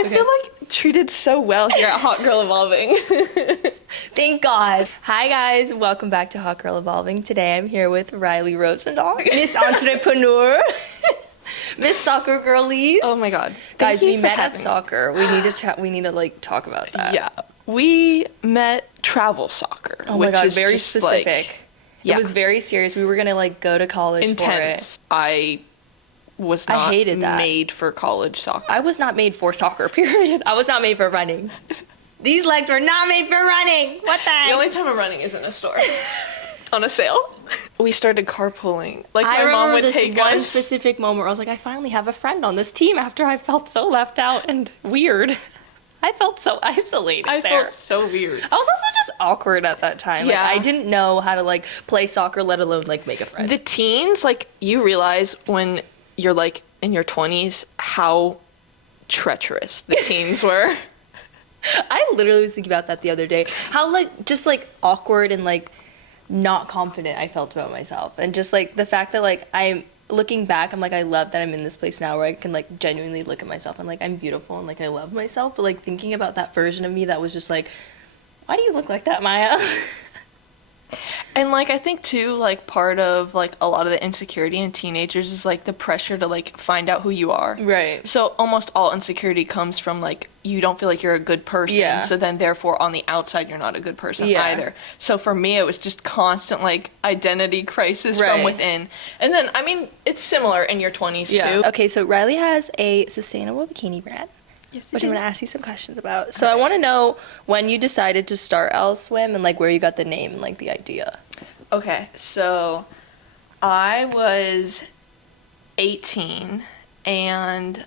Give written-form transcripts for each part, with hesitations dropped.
I feel like treated so well here at Hot Girl Evolving. Thank God. Hi guys, welcome back to Hot Girl Evolving. Today I'm here with Riley Rosendall, Miss Entrepreneur, Miss Soccer Girlies. Oh my God. Guys, we met at soccer. We need to chat. We need to like talk about that. Yeah. We met travel soccer. Oh my which God, is very just, specific. Like, yeah. It was very serious. We were gonna like go to college intense. for it. I was not hated that. made for college soccer. I was not made for soccer, period. I was not made for running. These legs were not made for running. What the heck? The only time I'm running is in a store. On a sale. We started carpooling. Like, I my mom would remember take this one us. specific moment where I was like, I finally have a friend on this team after I felt so left out and weird. I felt so isolated I there. felt so weird. I was also just awkward at that time. Like, Yeah. I didn't know how to, like, play soccer, let alone, like, make a friend. The teens, like, you realize when you're, like, in your 20s how treacherous the teens were. I literally was thinking about that the other day. How, like, just, like, awkward and, like, not confident I felt about myself. And just, like, the fact that, like, I'm looking back, I'm like, I love that I'm in this place now where I can, like, genuinely look at myself and, like, I'm beautiful and, like, I love myself. But, like, thinking about that version of me that was just, like, why do you look like that, Maya? And, like, I think, too, like, part of, like, a lot of the insecurity in teenagers is, like, the pressure to, like, find out who you are. Right. So almost all insecurity comes from, like, you don't feel like you're a good person. Yeah. So then, therefore, on the outside, you're not a good person Yeah. either. So for me, it was just constant, like, identity crisis Right. from within. And then, I mean, it's similar in your 20s, Yeah. too. Okay, so Riley has a sustainable bikini brand, Yes, which I'm going to ask you some questions about. So I want to know when you decided to start Elle Swim and, like, where you got the name and, like, the idea. Okay, so I was 18 and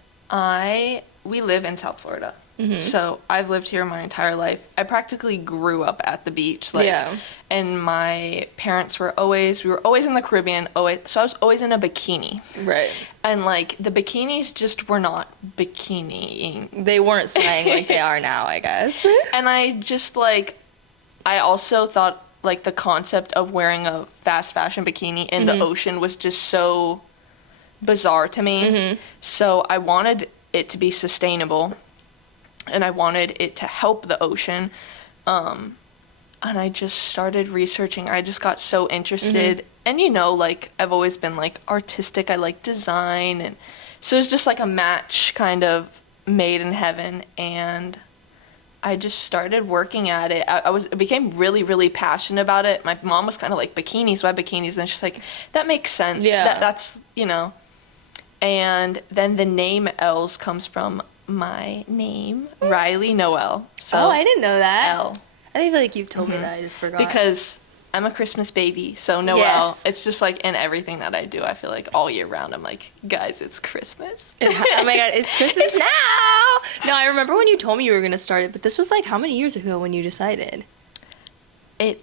we live in South Florida. Mm-hmm. So I've lived here my entire life. I practically grew up at the beach. Like, Yeah. And my parents we were always in the Caribbean, so I was always in a bikini. Right. And, like, the bikinis just were not bikiniing. They weren't slang like they are now, I guess. And I just, like, I also thought, like, the concept of wearing a fast fashion bikini in the ocean was just so bizarre to me. So I wanted it to be sustainable, and I wanted it to help the ocean. And I just started researching. I just got so interested. And, you know, like, I've always been, like, artistic. I like design. And so it was just, like, a match kind of made in heaven. And I just started working at it. I became really, really passionate about it. My mom was kind of like, bikinis, why bikinis? And she's like, that makes sense. Yeah. That's, you know. And then the name Elle's comes from my name, Riley Noel. So Oh, I didn't know that. Elle. I feel like you've told me that. I just forgot. Because I'm a Christmas baby, so Noel, Yes. it's just like in everything that I do, I feel like all year round, I'm like, guys, it's Christmas. Oh my God, it's Christmas now! No, I remember when you told me you were going to start it, but this was like how many years ago when you decided? I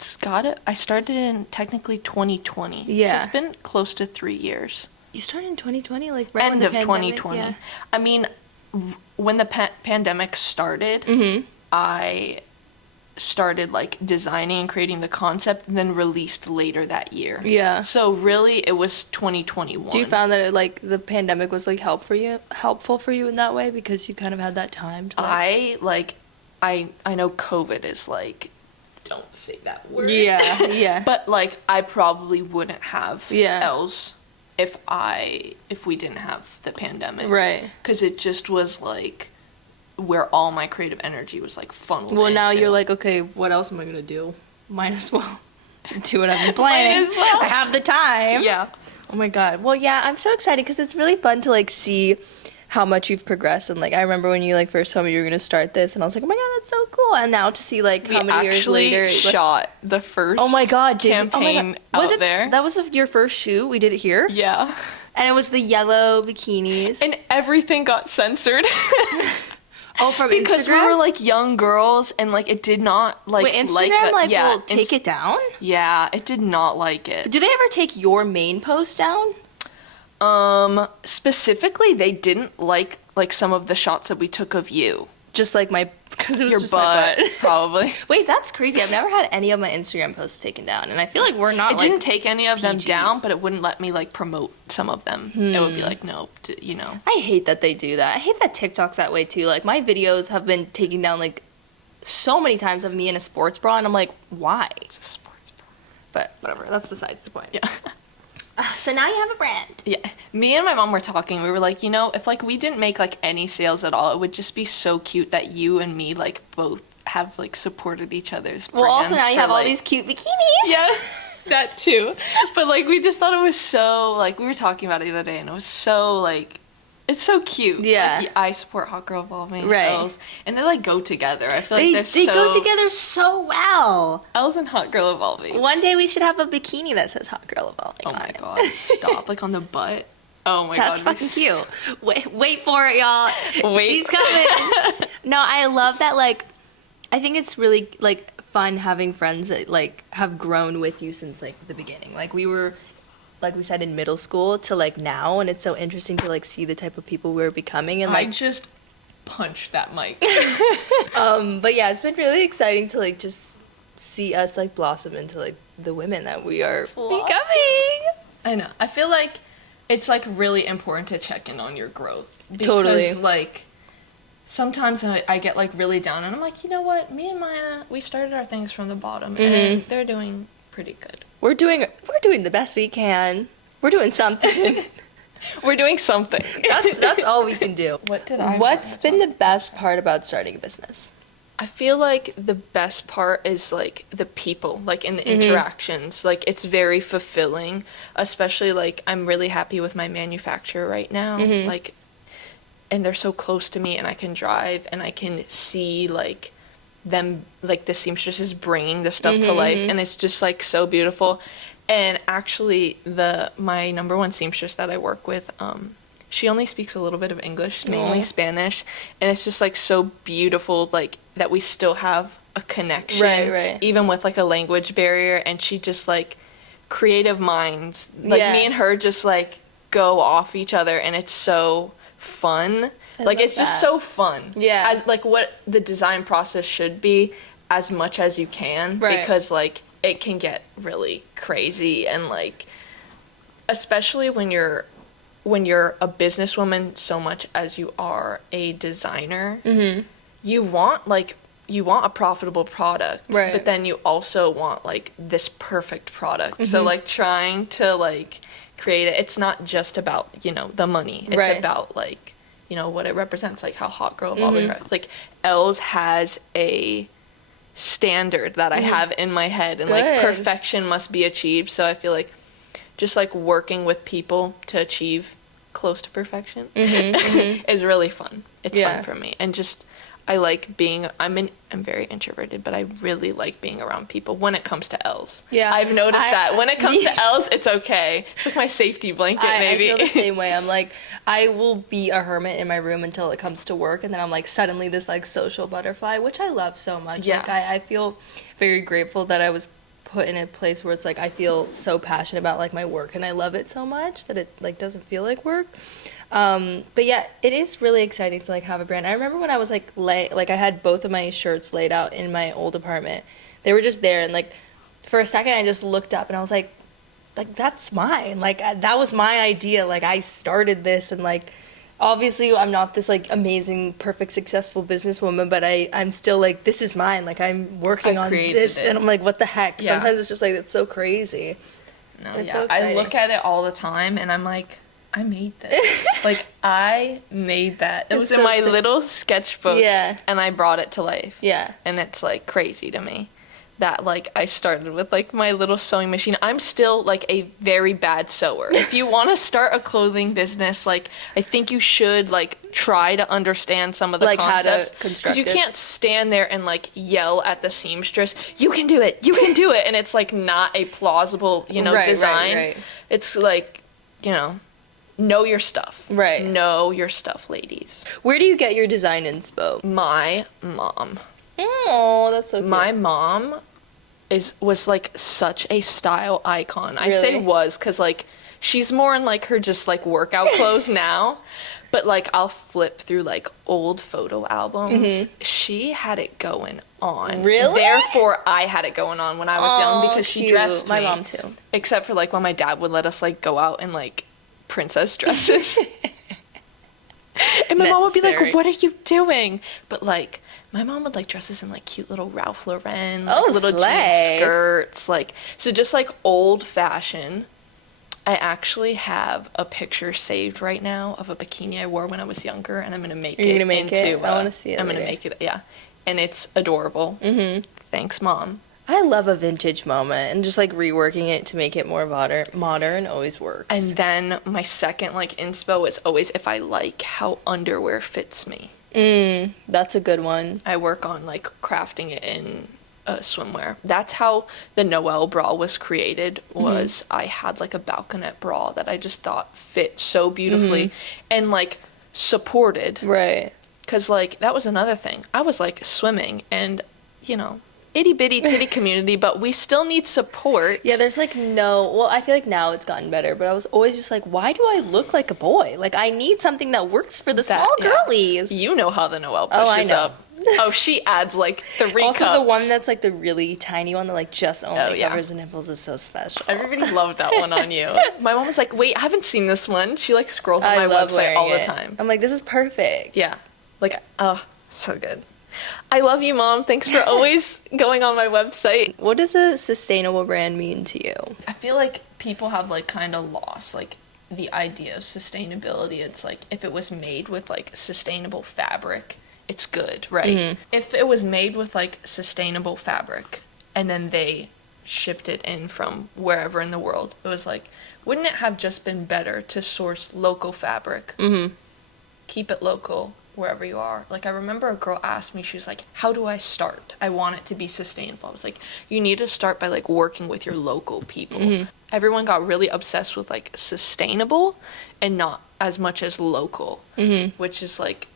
started in technically 2020. Yeah. So it's been close to 3 years. You started in 2020? Like right when End the of pandemic? 2020. Yeah. I mean, when the pandemic started, I started, like, designing and creating the concept and then released later that year. Yeah. So really, it was 2021. Do you found that like the pandemic was like helpful for you in that way because you kind of had that time to like... I know COVID is like, don't say that word. Yeah, yeah. But, like, I probably wouldn't have Yeah. Elle's if we didn't have the pandemic. Right. Because it just was, like, where all my creative energy was, like, funneled Well, now into. you're like, okay, what else am I going to do? Might as well do what I've been planning. Might as well. I have the time. Yeah. Oh my God. Well, yeah, I'm so excited because it's really fun to, like, see how much you've progressed. And, like, I remember when you, like, first told me you were going to start this, and I was like, oh my God, that's so cool. And now to see, like, how many years later. We actually shot the first oh my God, campaign was out it, there. That was your first shoot? We did it here? Yeah. And it was the yellow bikinis. And everything got censored. Oh, from because Instagram? we were, like, young girls, and, like, it did not, like, Wait, Instagram, will take it down? Yeah, it did not like it. Do they ever take your main post down? Specifically, they didn't like some of the shots that we took of you. Just like because it was Your just butt, my butt. probably. Wait, that's crazy. I've never had any of my Instagram posts taken down, and I feel like we're not. It didn't take any of them PG. down, but it wouldn't let me like promote some of them. It would be like, nope, you know. I hate that they do that. I hate that TikTok's that way too. Like my videos have been taken down like so many times of me in a sports bra, and I'm like, why? It's a sports bra. But whatever. That's besides the point. Yeah. So now you have a brand. Yeah. Me and my mom were talking. We were like, you know, if like we didn't make like any sales at all, it would just be so cute that you and me like both have like supported each other's brands. Well, also now you for, have all like- these cute bikinis. Yeah. That too. But like we just thought it was so like we were talking about it the other day and it was so like it's so cute. Yeah. Like, I support Hot Girl Evolving. Right. Els, and they like go together. I feel They like they're go so together so well. Els and Hot Girl Evolving. One day we should have a bikini that says Hot Girl Evolving Oh on my it. god, stop. Like on the butt. Oh my That's god. fucking cute. Wait for it, y'all. Wait. She's coming. No, I love that. Like, I think it's really like fun having friends that like have grown with you since like the beginning. Like we were, like we said, in middle school to like now, and it's so interesting to like see the type of people we're becoming. And I like, just punched that mic. but yeah, it's been really exciting to like just see us like blossom into like the women that we are Blossom. becoming. I know. I feel like it's like really important to check in on your growth. Because, Totally. like sometimes I get like really down and I'm like, you know what? Me and Maya, we started our things from the bottom and they're doing pretty good. We're doing the best we can. We're doing something. We're doing something. That's all we can do. What did I What's want to been the best part about starting a business? I feel like the best part is like the people, like in the interactions. Like it's very fulfilling, especially like I'm really happy with my manufacturer right now. Like, and they're so close to me and I can drive and I can see like them, like the seamstresses bringing the stuff to life and it's just like so beautiful. And actually my number one seamstress that I work with, she only speaks a little bit of English, mainly Spanish, and it's just like so beautiful, like that we still have a connection, Right. even with like a language barrier. And she just like creative minds, like Yeah. me and her just like go off each other, and it's so fun. Like love it's just that. so fun. Yeah. As like what the design process should be, as much as you can, Right. because like it can get really crazy and like especially when you're a businesswoman so much as you are a designer, you want a profitable product, Right. but then you also want like this perfect product. So like trying to like create it, it's not just about, you know, the money. It's Right. about like, you know, what it represents, like how Hot Girl Evolving, like Elle's has a standard that I have in my head, and like Good. perfection must be achieved. So I feel like just like working with people to achieve close to perfection is really fun. It's Yeah. fun for me, and just I like being. I'm very introverted, but I really like being around people when it comes to L's. Yeah. I've noticed that when it comes me- to L's, it's okay. It's like my safety blanket, I maybe. feel the same way. I'm like, I will be a hermit in my room until it comes to work, and then I'm like suddenly this like social butterfly, which I love so much. Yeah. Like I feel very grateful that I was put in a place where it's like I feel so passionate about like my work and I love it so much that it like doesn't feel like work. But yeah, it is really exciting to like have a brand. I remember when I was like I had both of my shirts laid out in my old apartment. They were just there, and like for a second I just looked up and I was like that's mine. Like that was my idea. Like I started this, and like obviously I'm not this like amazing, perfect, successful businesswoman, but I'm still like this is mine. Like I'm working I on created this, it. and I'm like what the heck. Yeah. Sometimes it's just like it's so crazy. No, It's yeah. so I exciting. look at it all the time, and I'm like, I made this. Like I made that. It It's was in so my exciting. little sketchbook. Yeah. And I brought it to life. Yeah. And it's like crazy to me that like I started with like my little sewing machine. I'm still like a very bad sewer. If you want to start a clothing business, like I think you should like try to understand some of the Like how to concepts, construct you it. can't stand there and like yell at the seamstress, you can do it, you can do it, and it's like not a plausible, you know, Right, design. right. It's like, you know your stuff. Right. Know your stuff, ladies. Where do you get your design inspo? My mom. Oh, that's so cute. My mom was like such a style icon. I say Really? was because like she's more in like her just like workout clothes now. But like I'll flip through like old photo albums. She had it going on. Really? Therefore, I had it going on when I was young because she cute. dressed me. My mom too. Except for like when my dad would let us like go out in like princess dresses. And my mom would be like, "What are you doing?" But like my mom would like dress us in like cute little Ralph Lauren, like, little jean skirts, like so just like old fashioned. I actually have a picture saved right now of a bikini I wore when I was younger, and I'm gonna make it into. I want to see it. I'm gonna make it, yeah, and it's adorable. Thanks, Mom. I love a vintage moment, and just like reworking it to make it more modern always works. And then my second like inspo is always if I like how underwear fits me. That's a good one. I work on like crafting it in swimwear. That's how the Noelle bra was created. Was I had like a balconette bra that I just thought fit so beautifully and like supported. Right. Because like that was another thing. I was like swimming and you know itty bitty titty community, but we still need support. Yeah, there's like well, I feel like now it's gotten better, but I was always just like, why do I look like a boy? Like I need something that works for the small girlies. You know how the Noelle pushes up. Oh, she adds like 3 also, cups. the one that's like the really tiny one that like just only covers the nipples is so special. Everybody loved that one on you. My mom was like, "Wait, I haven't seen this one." She like scrolls on my website all the time. I'm like, this is perfect. Yeah, like so good. I love you, Mom. Thanks for always going on my website. What does a sustainable brand mean to you? I feel like people have like kind of lost like the idea of sustainability. It's like if it was made with like sustainable fabric, it's good, right? If it was made with like sustainable fabric and then they shipped it in from wherever in the world, it was like, wouldn't it have just been better to source local fabric? Keep it local wherever you are. Like I remember a girl asked me, she was like, how do I start? I want it to be sustainable. I was like, you need to start by like working with your local people. Everyone got really obsessed with like sustainable and not as much as local, which is like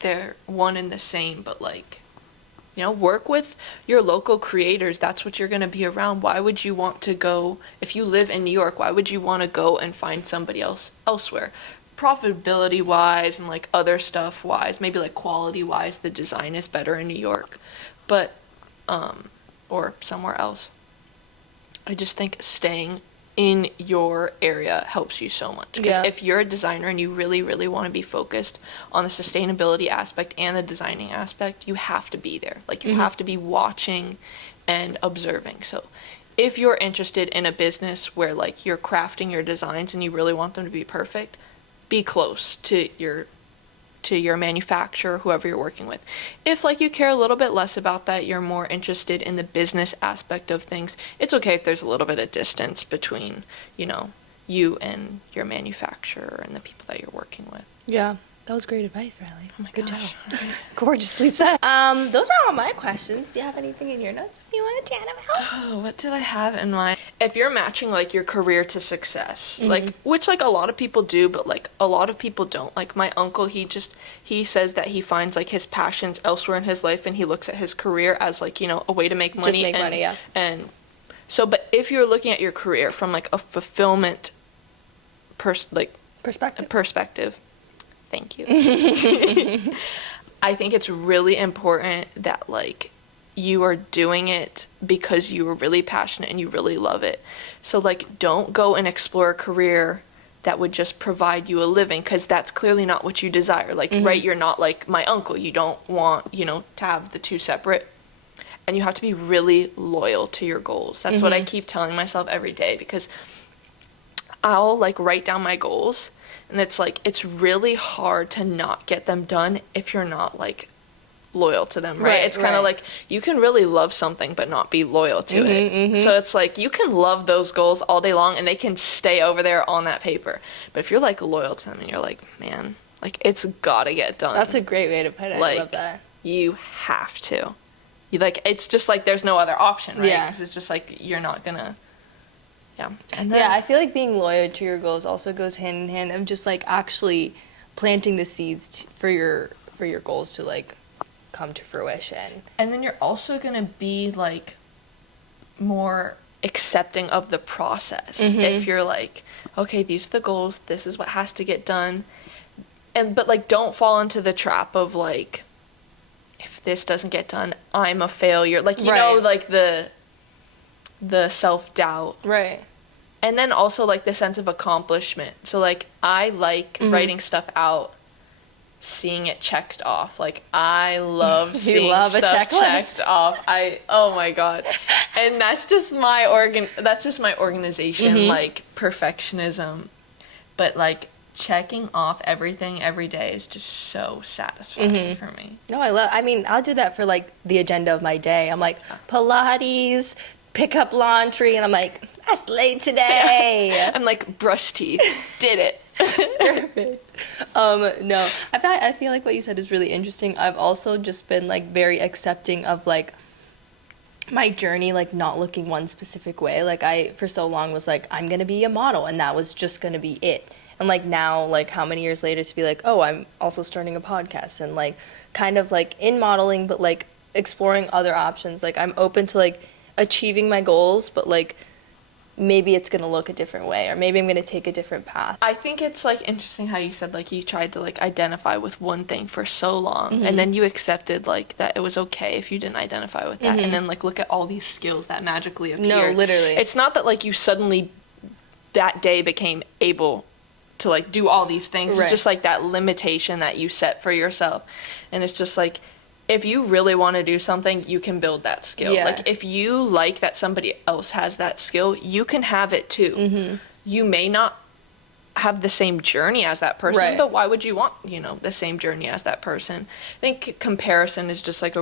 they're one and the same, but like, you know, work with your local creators. That's what you're going to be around. Why would you want to go, if you live in New York, why would you want to go and find somebody else elsewhere? Profitability wise and like other stuff wise, maybe like quality wise, the design is better in New York, but or somewhere else. I just think staying in your area helps you so much, because if you're a designer and you really want to be focused on the sustainability aspect and the designing aspect, you have to be there. Like you have to be watching and observing. So if you're interested in a business where like you're crafting your designs and you really want them to be perfect, be close to your manufacturer, whoever you're working with. If like you care a little bit less about that, you're more interested in the business aspect of things, it's okay if there's a little bit of distance between, you know, you and your manufacturer and the people that you're working with. Yeah. That was great advice, Riley. Oh my Good gosh. job. Gorgeously said. Those are all my questions. Do you have anything in your notes you want to chat about? Oh, what did I have in mind? If you're matching like your career to success, like which like a lot of people do, but like a lot of people don't. Like my uncle, he says that he finds like his passions elsewhere in his life, and he looks at his career as like, you know, a way to make money. Just make money, yeah. And so, but if you're looking at your career from like a fulfillment perspective. Thank you. I think it's really important that like you are doing it because you are really passionate and you really love it. So like don't go and explore a career that would just provide you a living, because that's clearly not what you desire. Like right, you're not like my uncle. You don't want, you know, to have the two separate. And you have to be really loyal to your goals. That's what I keep telling myself every day, because I'll like write down my goals, and it's like it's really hard to not get them done if you're not like loyal to them, right? It's kind of like you can really love something but not be loyal to it. So it's like you can love those goals all day long and they can stay over there on that paper. But if you're like loyal to them and you're like, man, like it's gotta get done. That's a great way to put it. Like, I love that. You have to. You like it's just like there's no other option, right? Yeah. Because it's just like you're not gonna. Yeah. And then, I feel like being loyal to your goals also goes hand in hand of just like actually planting the seeds for your goals to like come to fruition. And then you're also gonna be like more accepting of the process. If you're like, okay, these are the goals, this is what has to get done, but like don't fall into the trap of like, if this doesn't get done, I'm a failure. Like, you know, like the self-doubt. Right. And then also like the sense of accomplishment. So like I like writing stuff out, seeing it checked off. Like I love seeing stuff checked off. Oh my god. And that's just my organization, like perfectionism. But like checking off everything every day is just so satisfying for me. No, I'll do that for like the agenda of my day. I'm like Pilates, pick up laundry, and I'm like, I slayed today. Yeah. I'm like, brush teeth, did it. Perfect. No, I feel like what you said is really interesting. I've also just been like very accepting of like my journey, like not looking one specific way. Like I for so long was like, I'm gonna be a model, and that was just gonna be it. And like now, like how many years later to be like, oh, I'm also starting a podcast, and like kind of like in modeling, but like exploring other options. Like I'm open to like achieving my goals, but like maybe it's gonna look a different way, or maybe I'm gonna take a different path. I think it's like interesting how you said like you tried to like identify with one thing for so long, and then you accepted like that it was okay if you didn't identify with that, and then like look at all these skills that magically appeared. No, literally. It's not that like you suddenly that day became able to like do all these things. It's just like that limitation that you set for yourself, and it's just like, if you really want to do something, you can build that skill. Yeah. Like, if you like that somebody else has that skill, you can have it too. You may not have the same journey as that person, but why would you want, you know, the same journey as that person? I think comparison is just like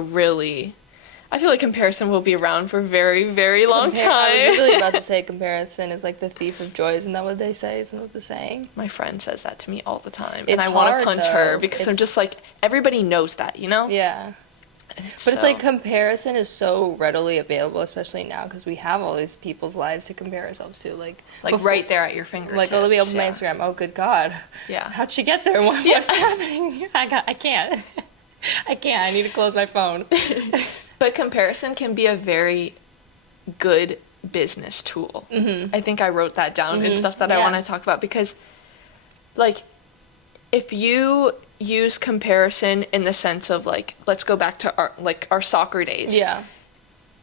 I feel like comparison will be around for a very, very long time. I was really about to say comparison is like the thief of joy. Isn't that what they say? Isn't that the saying? My friend says that to me all the time. And I want to punch her because I'm just like, everybody knows that, you know? Yeah. It's like comparison is so readily available, especially now, because we have all these people's lives to compare ourselves to. Like before, right there at your fingertips. Like, let me open my Instagram. Oh, good God. Yeah. How'd she get there? What's happening? I can't. I can't. I need to close my phone. But comparison can be a very good business tool. I think I wrote that down in stuff that I want to talk about, because, like, if you use comparison in the sense of, like, let's go back to our soccer days. Yeah.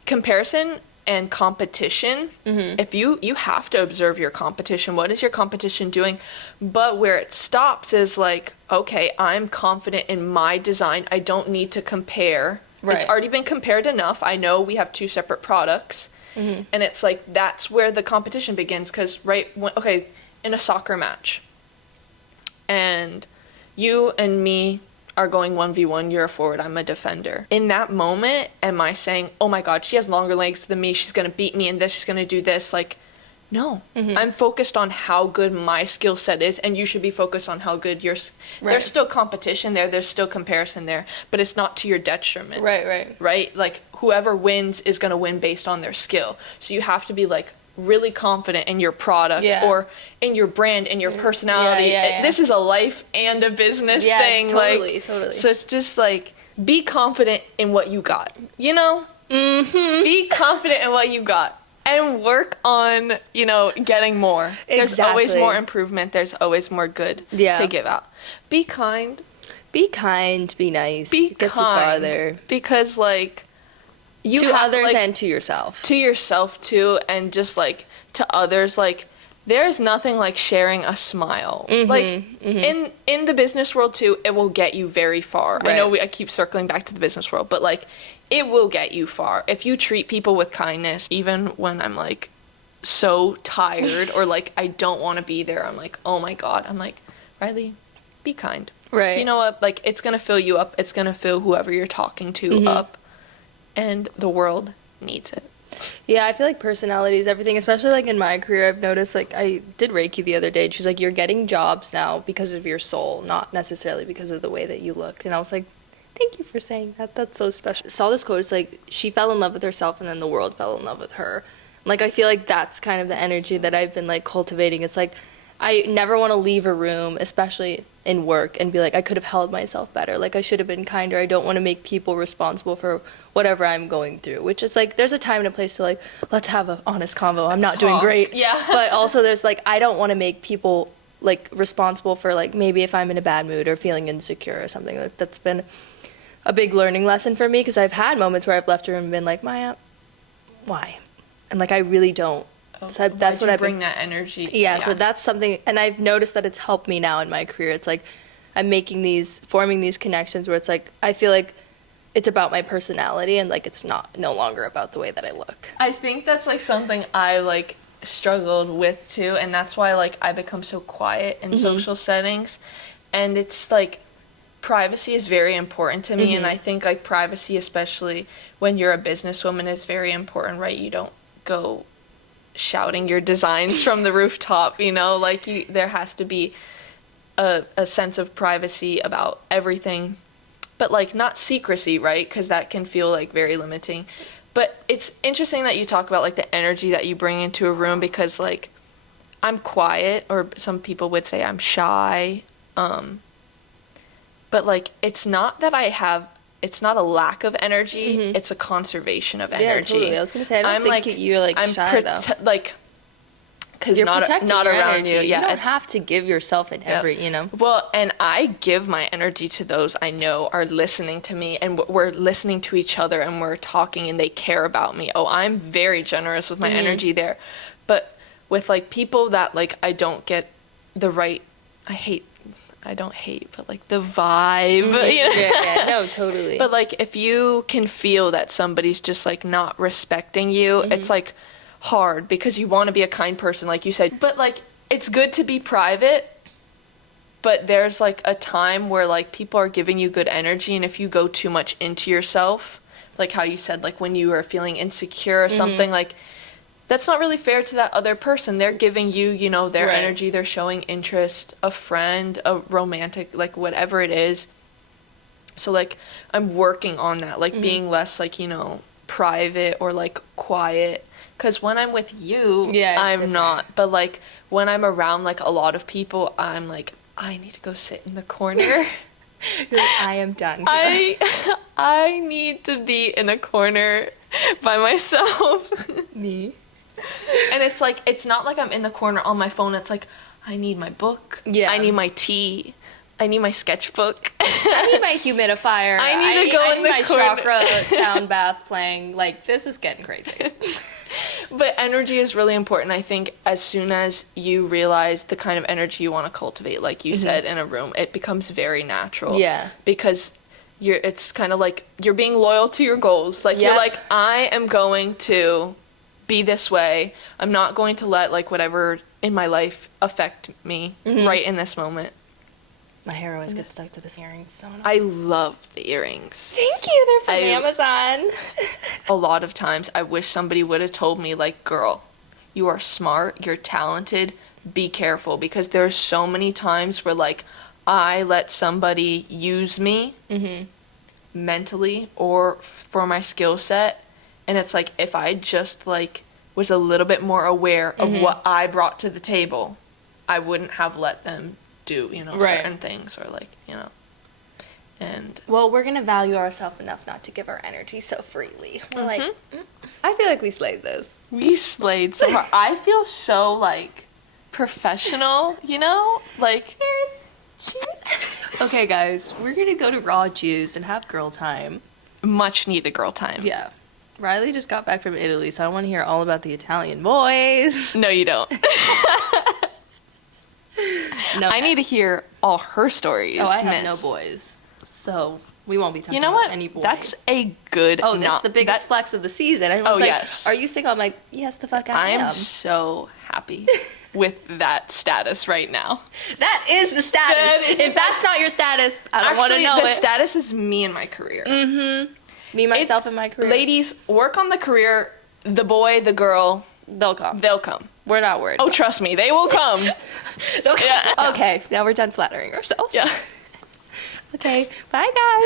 Comparison and competition, if you have to observe your competition. What is your competition doing? But where it stops is like, okay, I'm confident in my design. I don't need to compare. It's already been compared enough. I know we have two separate products. And it's like, that's where the competition begins. Because, in a soccer match, and you and me are going 1v1, you're a forward, I'm a defender. In that moment, am I saying, oh my God, she has longer legs than me, she's going to beat me in this, she's going to do this? Like, no. I'm focused on how good my skill set is, and you should be focused on how good yours. There's still competition there's still comparison there, but it's not to your detriment. Right? Like, whoever wins is going to win based on their skill. So you have to be, like, really confident in your product or in your brand and your personality. This is a life and a business thing. Totally. So it's just, like, be confident in what you got, you know? Be confident in what you got. And work on, you know, getting more. There's always more improvement. There's always more good to give out. Be kind. Be kind. Be nice. Be kind. Gets you farther. Because, like, you to others, like, and to yourself. To yourself, too. And just, like, to others, like, there's nothing like sharing a smile. Like, in the business world, too, it will get you very far. I know I keep circling back to the business world, but, like, it will get you far. If you treat people with kindness, even when I'm, like, so tired or, like, I don't want to be there, I'm like, oh my God. I'm like, Riley, be kind. You know what? Like, it's going to fill you up. It's going to fill whoever you're talking to up. And the world needs it. Yeah, I feel like personality is everything, especially, like, in my career. I've noticed, like, I did Reiki the other day, and she's like, you're getting jobs now because of your soul, not necessarily because of the way that you look. And I was like, thank you for saying that. That's so special. I saw this quote. It's like, she fell in love with herself, and then the world fell in love with her. Like, I feel like that's kind of the energy that I've been, like, cultivating. It's like, I never want to leave a room, especially in work and be like, I could have held myself better. Like, I should have been kinder. I don't want to make people responsible for whatever I'm going through, which is like, there's a time and a place to like, let's have an honest convo. I'm not doing great. Yeah. But also there's like, I don't want to make people like responsible for like, maybe if I'm in a bad mood or feeling insecure or something. Like, that's been a big learning lesson for me, because I've had moments where I've left a room and been like, Maya, why? And like, I really don't. So that's what I bring that energy. Yeah, so that's something, and I've noticed that it's helped me now in my career. It's like I'm forming these connections where it's like I feel like it's about my personality, and like it's no longer about the way that I look. I think that's like something I like struggled with too, and that's why like I become so quiet in social settings, and it's like privacy is very important to me, and I think like privacy, especially when you're a businesswoman, is very important, right? You don't go shouting your designs from the rooftop, you know, like there has to be a sense of privacy about everything, but like not secrecy, right? Because that can feel like very limiting. But it's interesting that you talk about like the energy that you bring into a room, because like I'm quiet, or some people would say I'm shy, but like it's not that it's not a lack of energy, it's a conservation of energy. Yeah, totally. I was going to say, I don't think you're like shy though. Like, because not your around energy. you. Yeah, you don't have to give yourself in every, you know. Well, and I give my energy to those I know are listening to me, and we're listening to each other, and we're talking, and they care about me. Oh, I'm very generous with my energy there. But with like people that like I don't get the right, I don't hate, but like the vibe. You know? Yeah, no, totally. But like if you can feel that somebody's just like not respecting you, it's like hard, because you want to be a kind person, like you said. But like it's good to be private, but there's like a time where like people are giving you good energy, and if you go too much into yourself, like how you said, like when you are feeling insecure or something, like that's not really fair to that other person. They're giving you, you know, their energy, they're showing interest, a friend, a romantic, like whatever it is. So like I'm working on that, like being less like, you know, private or like quiet. Because when I'm with you, I'm different. Not. But like when I'm around like a lot of people, I'm like, I need to go sit in the corner. You're like, I am done. I need to be in a corner by myself. Me. And it's like, it's not like I'm in the corner on my phone. It's like, I need my book. Yeah. I need my tea. I need my sketchbook. I need my humidifier. I need to go in the my corner. chakra sound bath playing. Like, this is getting crazy. But energy is really important. I think as soon as you realize the kind of energy you want to cultivate, like you said, in a room, it becomes very natural. Yeah. Because it's kind of like you're being loyal to your goals. Like, you're like, I am going to be this way. I'm not going to let like whatever in my life affect me right in this moment. My hair always gets stuck to this earring. So nice. I love the earrings. Thank you. They're from Amazon. A lot of times I wish somebody would have told me like, girl, you are smart, you're talented, be careful. Because there's so many times where like I let somebody use me mentally or for my skill set. And it's like, if I just like was a little bit more aware of what I brought to the table, I wouldn't have let them do, you know, certain things, or like, you know. And well, we're gonna value ourselves enough not to give our energy so freely. We're like, I feel like we slayed this. We slayed so hard. I feel so like professional, you know, like cheers. Okay, guys, we're gonna go to Raw Juice and have girl time. Much needed girl time. Yeah. Riley just got back from Italy, so I want to hear all about the Italian boys. No, you don't. No, I need to hear all her stories. Oh, I have no boys, so we won't be talking about any boys. That's a good. Oh, that's the biggest flex of the season. Everyone's like, are you single? I'm like, yes, the fuck I am. I am so happy with that status right now. That is the status. If that's not your status, I don't want to know it. The status is me and my career. Me, myself, and my career. Ladies, work on the career. The boy, the girl, they'll come. They'll come. We're not worried. Oh, trust me, they will come. They'll come. Yeah. Okay, now we're done flattering ourselves. Yeah. Okay, bye guys.